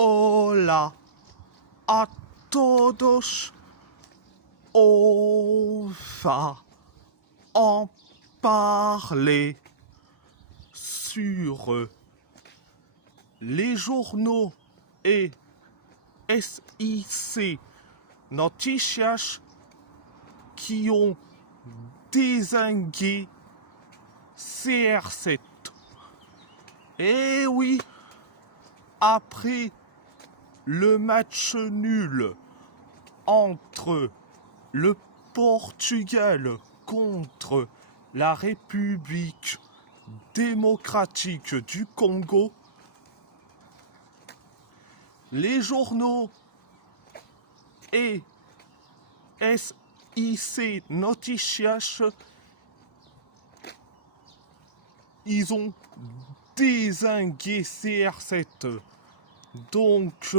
Hola a todos. On va en parler sur les journaux et SIC Noticias qui ont dézingué CR7. Et oui, après le match nul entre le Portugal contre la République démocratique du Congo, les journaux et SIC Noticias, ils ont dézingué CR7. Donc,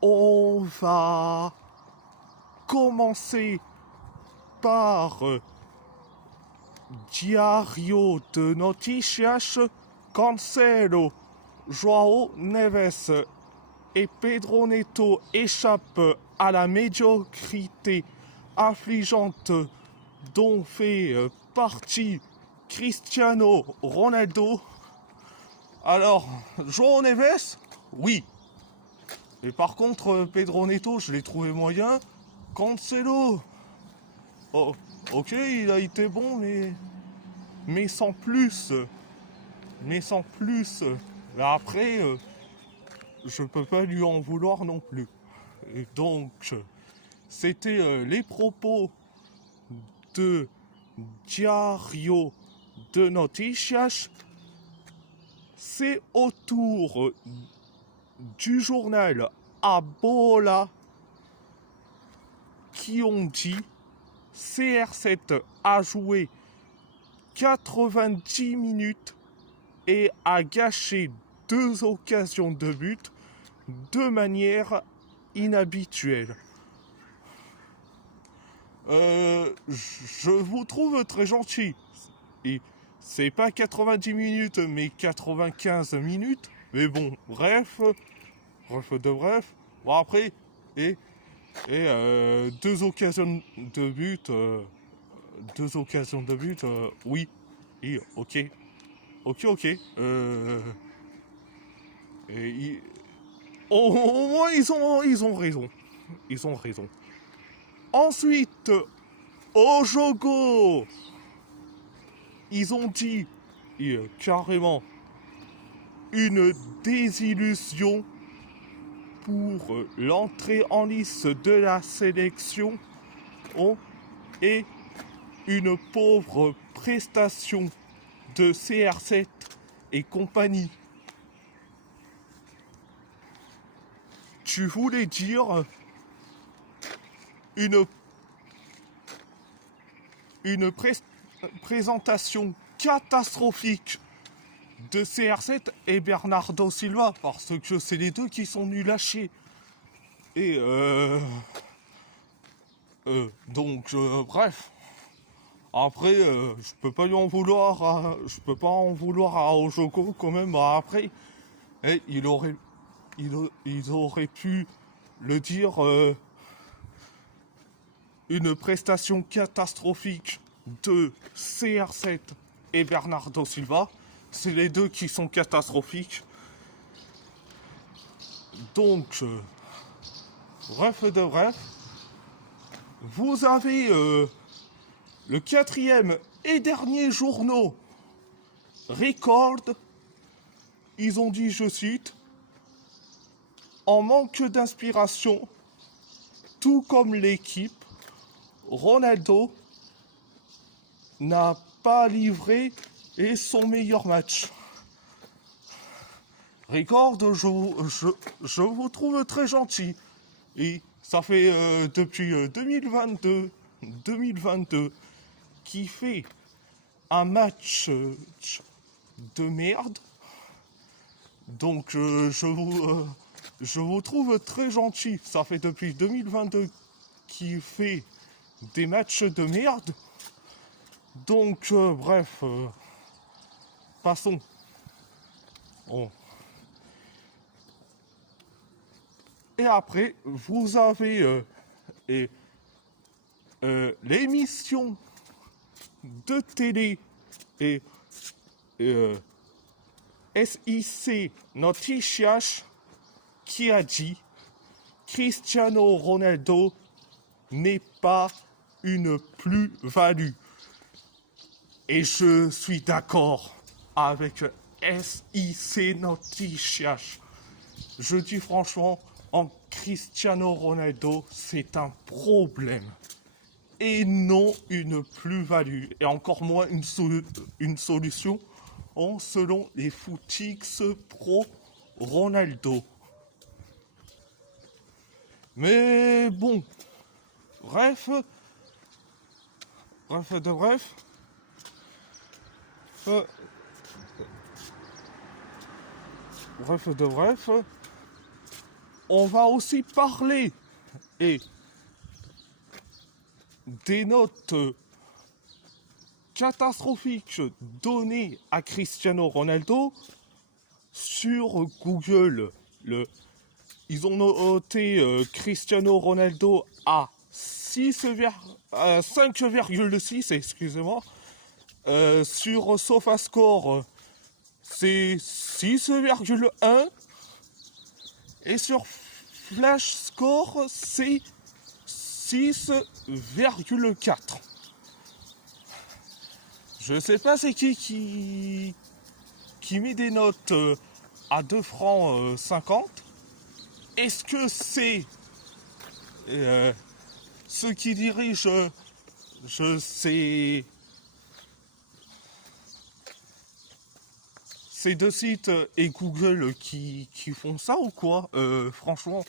on va commencer par Diario de Noticias. Cancelo, João Neves et Pedro Neto échappent à la médiocrité affligeante dont fait partie Cristiano Ronaldo. Alors, João Neves, oui. Et par contre, Pedro Neto, je l'ai trouvé moyen. Cancelo, oh, ok, il a été bon, mais sans plus. Mais sans plus. Après, je peux pas lui en vouloir non plus. Et donc, c'était les propos de Diario de Noticias. C'est au tour du journal Abola qui ont dit CR7 a joué 90 minutes et a gâché 2 occasions de but de manière inhabituelle. Je vous trouve très gentil. Et c'est pas 90 minutes, mais 95 minutes. Mais bon, bref. Bon, après, et 2 occasions de but. 2 occasions de but, oui. Et ok. Ok. Au moins, ils ont raison. Ils ont raison. Ensuite, au Jogo, ils ont dit carrément une désillusion pour l'entrée en lice de la sélection et une pauvre prestation de CR7 et compagnie. Tu voulais dire une présentation catastrophique de CR7 et Bernardo Silva, parce que c'est les deux qui sont nuls à chier. Et donc bref. Après, je peux pas lui en vouloir. Je peux pas en vouloir à Ojoko quand même. Après, ils auraient pu le dire. Une prestation catastrophique de CR7 et Bernardo Silva. C'est les deux qui sont catastrophiques. Donc, bref de bref, vous avez le 4e et dernier journaux Record. Ils ont dit, je cite, en manque d'inspiration, tout comme l'équipe, Ronaldo n'a pas livré son meilleur match. Record, je vous trouve très gentil. Et ça fait depuis 2022 qui fait un match de merde. Donc je vous trouve très gentil. Ça fait depuis 2022 qui fait des matchs de merde. Donc bref, passons. Et après, vous avez l'émission de télé et SIC Noticias qui a dit Cristiano Ronaldo n'est pas une plus-value. Et je suis d'accord avec SIC Noticias. Je dis franchement, en Cristiano Ronaldo, c'est un problème. Et non une plus-value. Et encore moins une solution selon les Footix Pro Ronaldo. Mais bon, bref, on va aussi parler des notes catastrophiques données à Cristiano Ronaldo sur Google. Ils ont noté Cristiano Ronaldo à 5,6, excusez-moi. Sur SofaScore, c'est 6,1. Et sur FlashScore, c'est 6,4. Je sais pas c'est qui met des notes à 2 francs 50. Est-ce que c'est ceux qui dirigent, je sais, ces deux sites et Google qui font ça ou quoi? Franchement,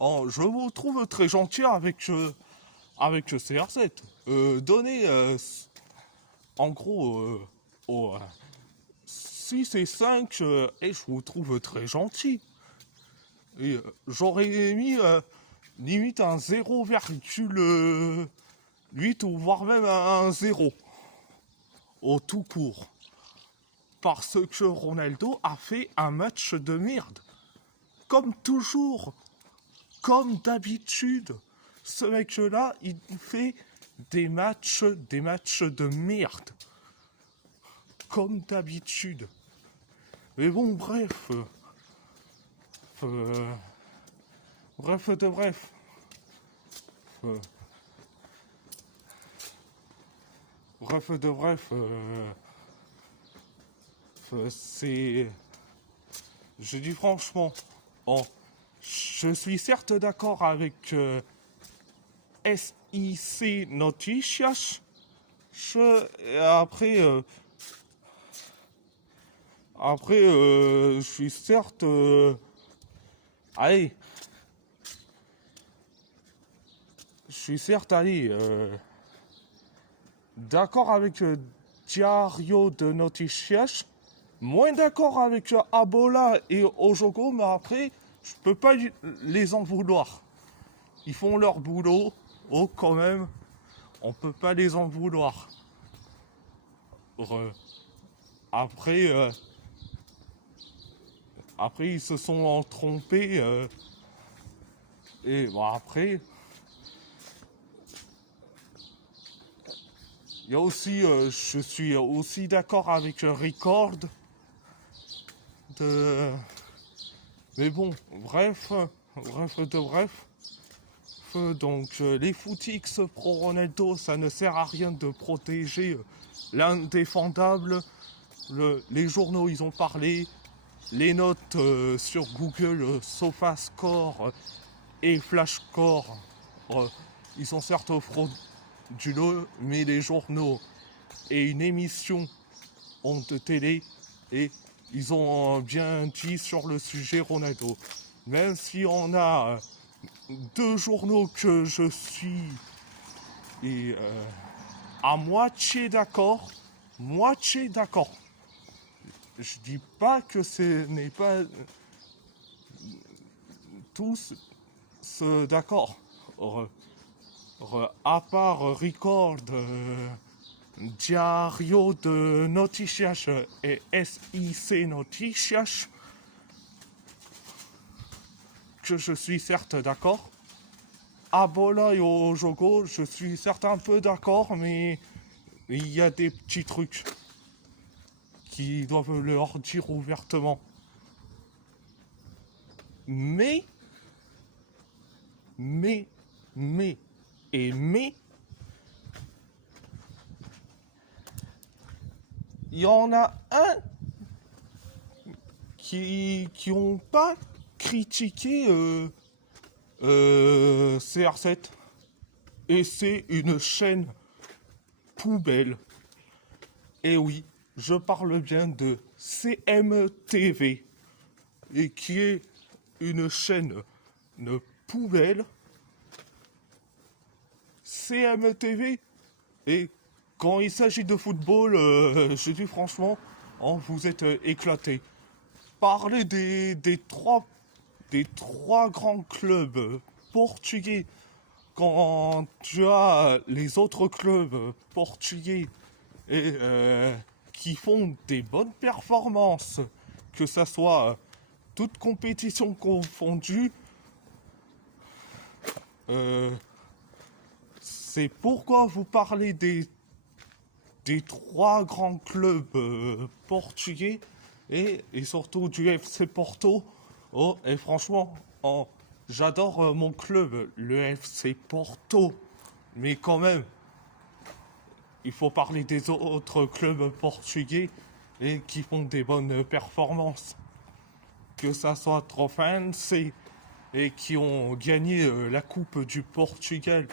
je vous trouve très gentil avec CR7. Donnez en gros 6 et 5 et je vous trouve très gentil. Et j'aurais mis limite un 0,8 ou voire même un 0 au tout court. Parce que Ronaldo a fait un match de merde. Comme toujours, comme d'habitude. Ce mec-là, il fait des matchs de merde. Comme d'habitude. Mais bon, bref. C'est... Je dis franchement, je suis certes d'accord avec SIC Noticias. Après, je suis certes... allez. Je suis certes, d'accord avec Diario de Noticias. Moins d'accord avec Abola et Ojogo, mais après, je peux pas les en vouloir. Ils font leur boulot, quand même, on peut pas les en vouloir. Après, ils se sont trompés, et bon, après, il y a aussi, je suis aussi d'accord avec Record. Mais bon, bref. Donc les Footix Pro Ronaldo, ça ne sert à rien de protéger l'indéfendable. Les journaux, ils ont parlé. Les notes sur Google, SofaScore et FlashScore, ils sont certes frauduleux, mais les journaux et une émission de télé et ils ont bien dit sur le sujet Ronaldo. Même si on a deux journaux que je suis à moitié d'accord. Je dis pas que ce n'est pas tous d'accord. À part Record, Diario de Noticias et SIC Noticias, que je suis certes d'accord. Abola et Ojogo, je suis certes un peu d'accord, mais il y a des petits trucs qui doivent leur dire ouvertement. Mais, mais, mais, mais, il y en a un qui ont pas critiqué CR7. Et c'est une chaîne poubelle. Et oui, je parle bien de CMTV. Et qui est une chaîne de poubelle. CMTV. Et quand il s'agit de football, je dis franchement, oh, vous êtes éclatés. Parler des trois grands clubs portugais quand tu as les autres clubs portugais et qui font des bonnes performances, que ça soit toute compétition confondue, c'est pourquoi vous parlez des trois grands clubs portugais et surtout du FC Porto. Oh, et franchement, oh, j'adore mon club, le FC Porto. Mais quand même, il faut parler des autres clubs portugais et qui font des bonnes performances. Que ça soit Trofense et qui ont gagné la Coupe du Portugal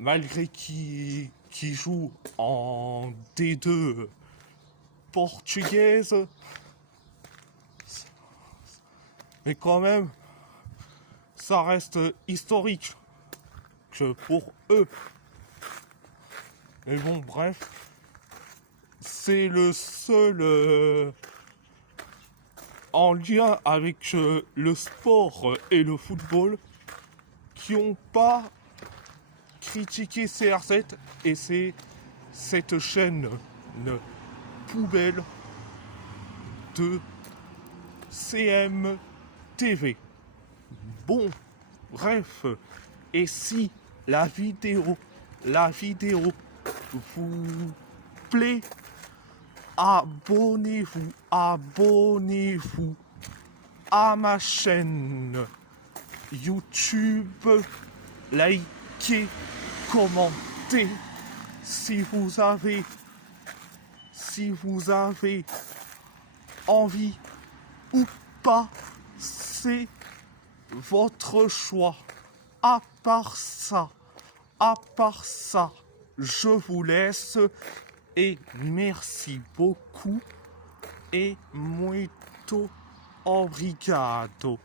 malgré qu'ils jouent en D2 portugaise. Mais quand même, ça reste historique que pour eux. Mais bon, bref, c'est le seul en lien avec le sport et le football qui n'ont pas critiqué CR7 et c'est cette chaîne poubelle de CMTV. Bon, bref, et si la vidéo vous plaît, abonnez-vous à ma chaîne YouTube, likez, commentez si vous avez envie ou pas, c'est votre choix. À part ça, je vous laisse et merci beaucoup et muito obrigado.